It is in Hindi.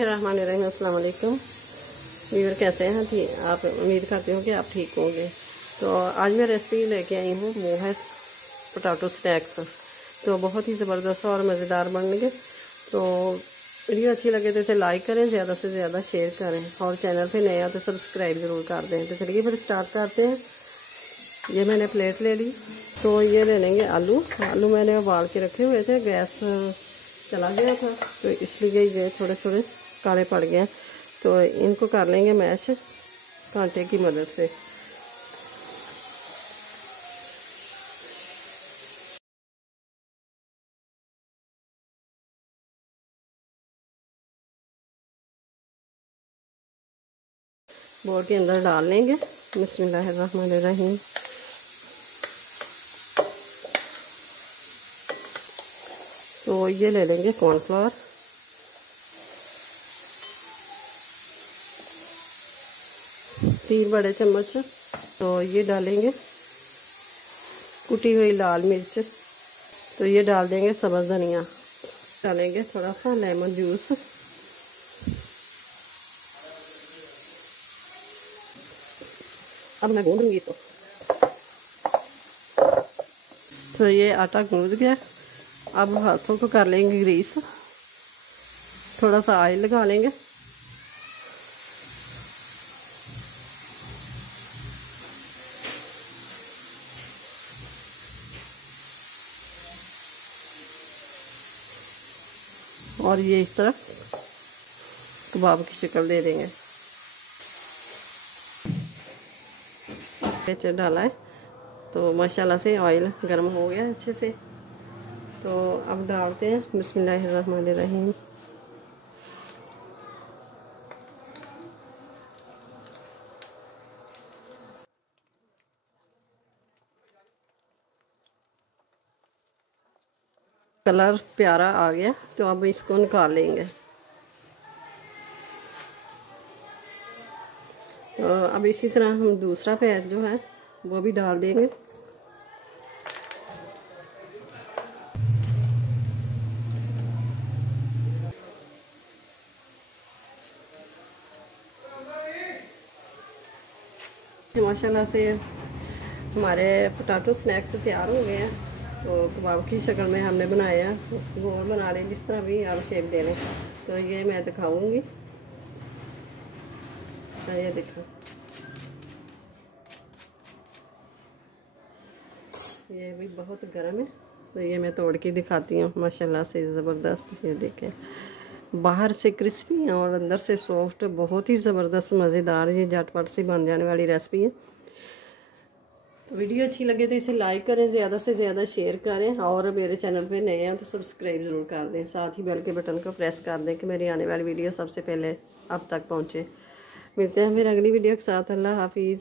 बिस्मिल्लाहिर्रहमानिर्रहीम। अस्सलाम वालेकुम व्यूअर, कैसे हैं? ठीक, आप उम्मीद करती हूँ कि आप ठीक होंगे। तो आज मैं रेसिपी लेके आई हूँ, वो है पोटैटो स्नैक्स। तो बहुत ही ज़बरदस्त और मज़ेदार बनेंगे। तो वीडियो अच्छी लगे तो इसे लाइक करें, ज़्यादा से ज़्यादा शेयर करें और चैनल पे नए हैं तो सब्सक्राइब ज़रूर कर दें। तो चलिए फिर स्टार्ट करते हैं। ये मैंने प्लेट ले ली। तो ये ले लेंगे आलू। आलू मैंने उबाल के रखे हुए थे, गैस चला गया था तो इसलिए ये थोड़े थोड़े काले पड़ गए। तो इनको कर लेंगे मैश कांटे की मदद से। बोल के अंदर डाल लेंगे। बिस्मिल्लाहिर्रहमानिर्रहीम। तो ये ले लेंगे कॉर्नफ्लावर। तीन बड़े चम्मच। तो ये डालेंगे कुटी हुई लाल मिर्च। तो ये डाल देंगे सब्ज़ धनिया। डालेंगे थोड़ा सा लेमन जूस। अब मैं गूंदूंगी इसको। तो ये आटा गूंद गया। अब हाथों को कर लेंगे ग्रीस। थोड़ा सा ऑयल लगा लेंगे। और ये इस तरह कबाब की शक्ल दे देंगे। डाला है तो माशाल्लाह से ऑयल गर्म हो गया अच्छे से। तो अब डालते हैं बिस्मिल्लाहिर्रहमानिर्रहीम। कलर प्यारा आ गया तो अब इसको निकाल लेंगे। तो अब इसी तरह हम दूसरा पैच जो है वो भी डाल देंगे। माशाल्लाह से हमारे पोटैटो स्नैक्स तैयार हो गए हैं। तो कबाब की शक्ल में हमने बनाया है। गोल बना लें, जिस तरह भी आप शेप दे लें। तो ये मैं दिखाऊंगी। ये देखो, ये भी बहुत गर्म है। तो ये मैं तोड़ के दिखाती हूँ। माशाल्लाह से ज़बरदस्त, ये देखें, बाहर से क्रिस्पी और अंदर से सॉफ्ट, बहुत ही ज़बरदस्त मज़ेदार। ये झटपट से बन जाने वाली रेसिपी है। तो वीडियो अच्छी लगे तो इसे लाइक करें, ज़्यादा से ज़्यादा शेयर करें और मेरे चैनल पे नए हैं तो सब्सक्राइब ज़रूर कर दें। साथ ही बेल के बटन को प्रेस कर दें कि मेरी आने वाली वीडियो सबसे पहले आप तक पहुँचे। मिलते हैं फिर अगली वीडियो के साथ। अल्लाह हाफिज़।